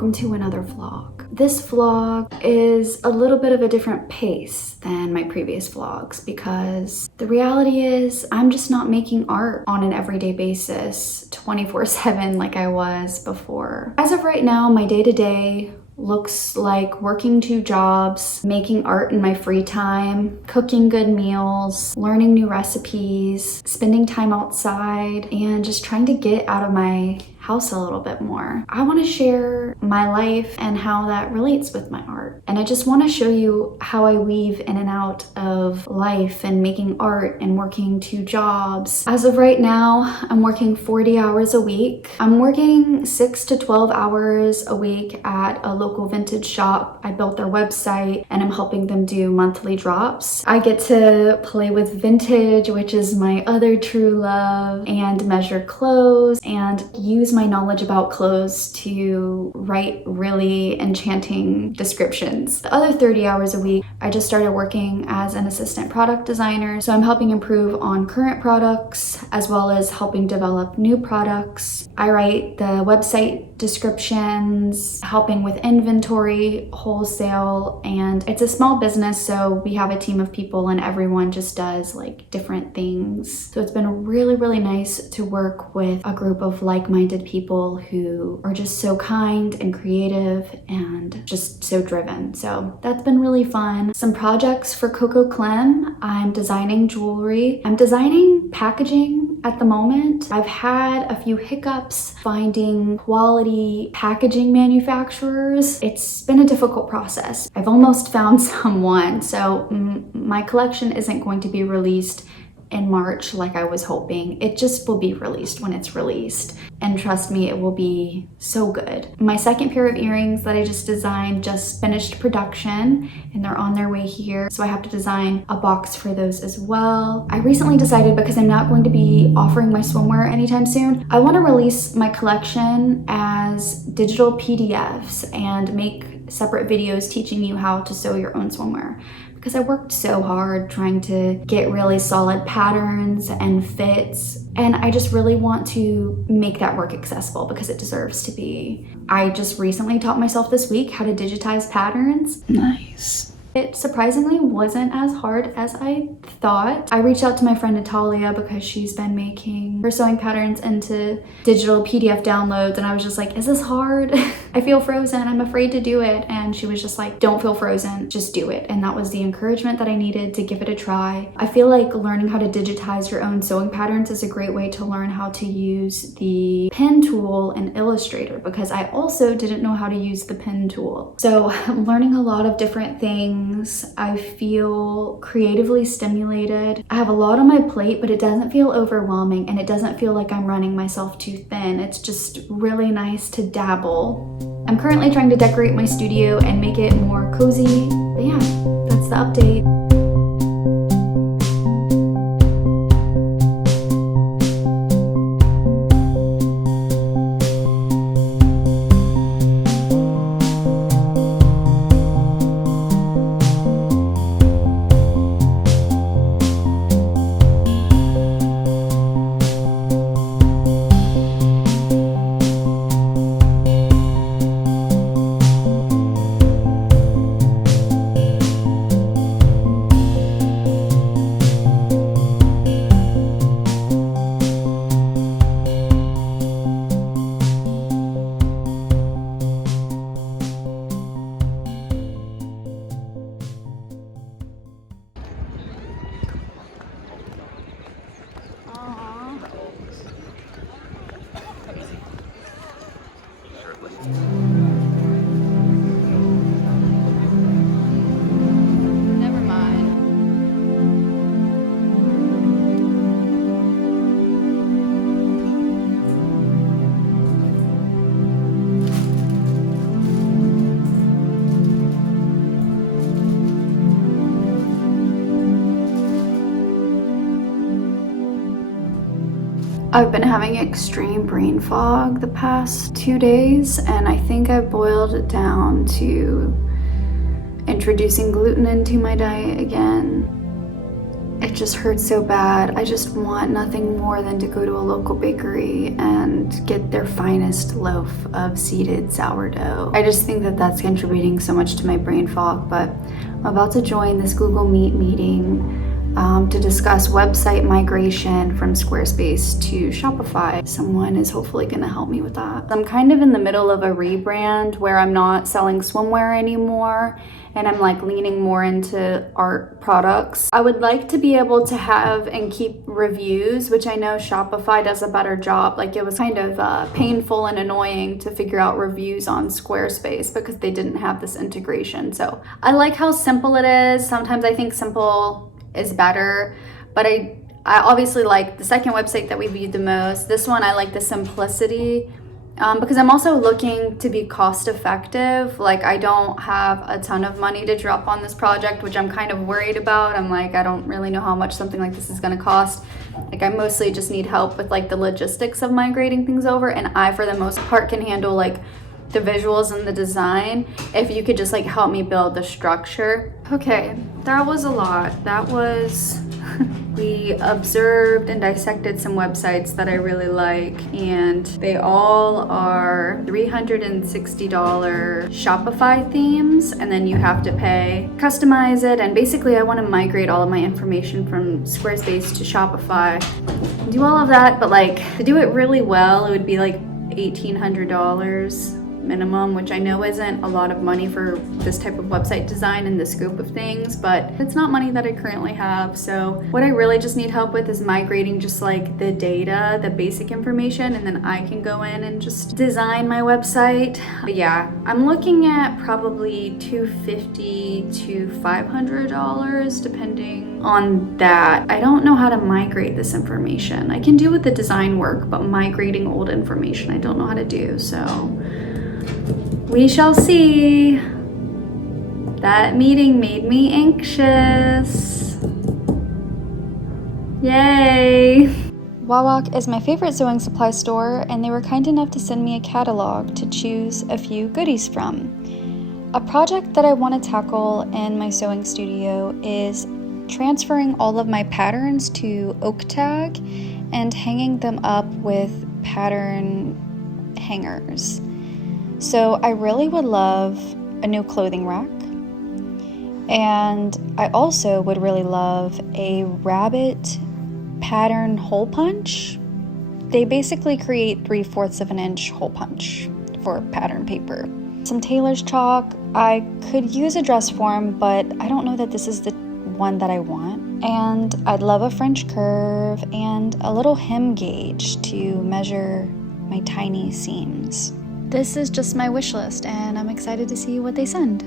welcome to another vlog. This vlog is a little bit of a different pace than my previous vlogs because the reality is I'm just not making art on an everyday basis 24/7 like I was before. As of right now, my day-to-day looks like working 2 jobs, making art in my free time, cooking good meals, learning new recipes, spending time outside, and just trying to get out of my house a little bit more. I want to share my life and how that relates with my art. And I just want to show you how I weave in and out of life and making art and working 2 jobs. As of right now, I'm working 40 hours a week. I'm working 6 to 12 hours a week at a local vintage shop. I built their website and I'm helping them do monthly drops. I get to play with vintage, which is my other true love, and measure clothes and use my knowledge about clothes to write really enchanting descriptions. The other 30 hours a week, I just started working as an assistant product designer. So I'm helping improve on current products as well as helping develop new products. I write the website descriptions, helping with inventory, wholesale, and it's a small business, so we have a team of people and everyone just does like different things. So it's been really, really nice to work with a group of like-minded people who are just so kind and creative and just so driven. So that's been really fun. Some projects for Coco. I'm designing jewelry. I'm designing packaging at the moment. I've had a few hiccups finding quality packaging manufacturers. It's been a difficult process. I've almost found someone, so my collection isn't going to be released in March like I was hoping. It just will be released when it's released. And trust me, it will be so good. My second pair of earrings that I just designed just finished production and they're on their way here. So I have to design a box for those as well. I recently decided, because I'm not going to be offering my swimwear anytime soon, I want to release my collection as digital PDFs and make separate videos teaching you how to sew your own swimwear. Because I worked so hard trying to get really solid patterns and fits, and I just really want to make that work accessible because it deserves to be. I just recently taught myself this week how to digitize patterns. Nice. It surprisingly wasn't as hard as I thought. I reached out to my friend Natalia because she's been making her sewing patterns into digital PDF downloads, and I was just like, is this hard? I feel frozen, I'm afraid to do it. And she was just like, don't feel frozen, just do it. And that was the encouragement that I needed to give it a try. I feel like learning how to digitize your own sewing patterns is a great way to learn how to use the pen tool in Illustrator, because I also didn't know how to use the pen tool. So I'm learning a lot of different things. I feel creatively stimulated. I have a lot on my plate, but it doesn't feel overwhelming and it doesn't feel like I'm running myself too thin. It's just really nice to dabble. I'm currently trying to decorate my studio and make it more cozy. But yeah, that's the update. Never mind. I've been having extreme brain fog the past 2 days, and I think I boiled it down to introducing gluten into my diet again. it just hurts so bad. I just want nothing more than to go to a local bakery and get their finest loaf of seeded sourdough. I just think that that's contributing so much to my brain fog, but I'm about to join this Google Meet meeting to discuss website migration from Squarespace to Shopify. Someone is hopefully going to help me with that. I'm kind of in the middle of a rebrand where I'm not selling swimwear anymore, and I'm like leaning more into art products. I would like to be able to have and keep reviews, which I know Shopify does a better job. Like, it was kind of painful and annoying to figure out reviews on Squarespace because they didn't have this integration. So I like how simple it is. Sometimes I think simple is better, but I obviously like the second website that we viewed the most. This one, I like the simplicity because I'm also looking to be cost effective. Like, I don't have a ton of money to drop on this project, which I'm kind of worried about. I'm like, I don't really know how much something like this is going to cost. Like, I mostly just need help with like the logistics of migrating things over, and I for the most part can handle like the visuals and the design. If you could just like help me build the structure. Okay, that was a lot. That was we observed and dissected some websites that I really like, and they all are $360 Shopify themes, and then you have to pay, customize it, and basically I want to migrate all of my information from Squarespace to Shopify. Do all of that, but like to do it really well, it would be like $1,800 minimum, which I know isn't a lot of money for this type of website design and the scope of things, but it's not money that I currently have. So what I really just need help with is migrating just like the data, the basic information, and then I can go in and just design my website. But yeah, I'm looking at probably $250 to $500 depending on that. I don't know how to migrate this information. I can do with the design work, but migrating old information I don't know how to do, so we shall see. That meeting made me anxious. Yay! Wawak is my favorite sewing supply store, and they were kind enough to send me a catalog to choose a few goodies from. A project that I want to tackle in my sewing studio is transferring all of my patterns to oak tag and hanging them up with pattern hangers. So I really would love a new clothing rack, and I also would really love a rabbit pattern hole punch. They basically create 3/4 of an inch hole punch for pattern paper. Some tailor's chalk. I could use a dress form, but I don't know that this is the one that I want. And I'd love a French curve and a little hem gauge to measure my tiny seams. This is just my wish list, and I'm excited to see what they send.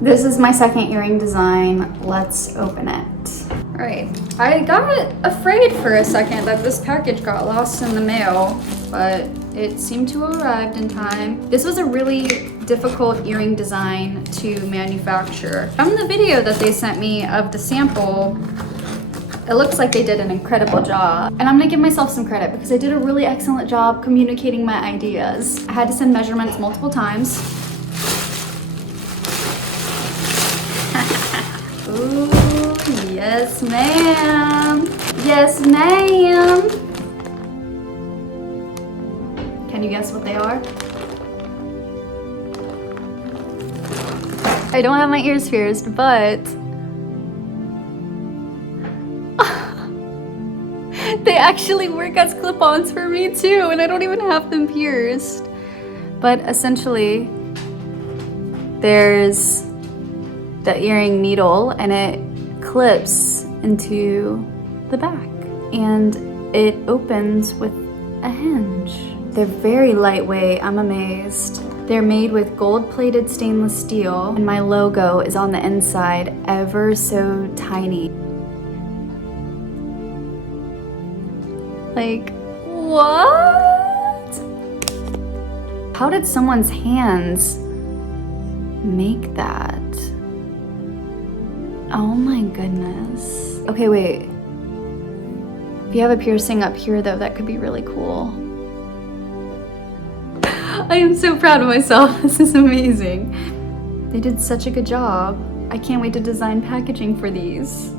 This is my second earring design. Let's open it. All right, I got afraid for a second that this package got lost in the mail, but it seemed to have arrived in time. This was a really difficult earring design to manufacture. From the video that they sent me of the sample, it looks like they did an incredible job. And I'm gonna give myself some credit because I did a really excellent job communicating my ideas. I had to send measurements multiple times. Ooh, yes ma'am. Yes ma'am. Can you guess what they are? I don't have my ears pierced, but they actually work as clip-ons for me too, and I don't even have them pierced. But essentially, there's the earring needle, and it clips into the back, and it opens with a hinge. They're very lightweight, I'm amazed. They're made with gold-plated stainless steel, and my logo is on the inside, ever so tiny. Like, what? How did someone's hands make that? Oh my goodness. Okay, wait. If you have a piercing up here though, that could be really cool. I am so proud of myself. This is amazing. They did such a good job. I can't wait to design packaging for these.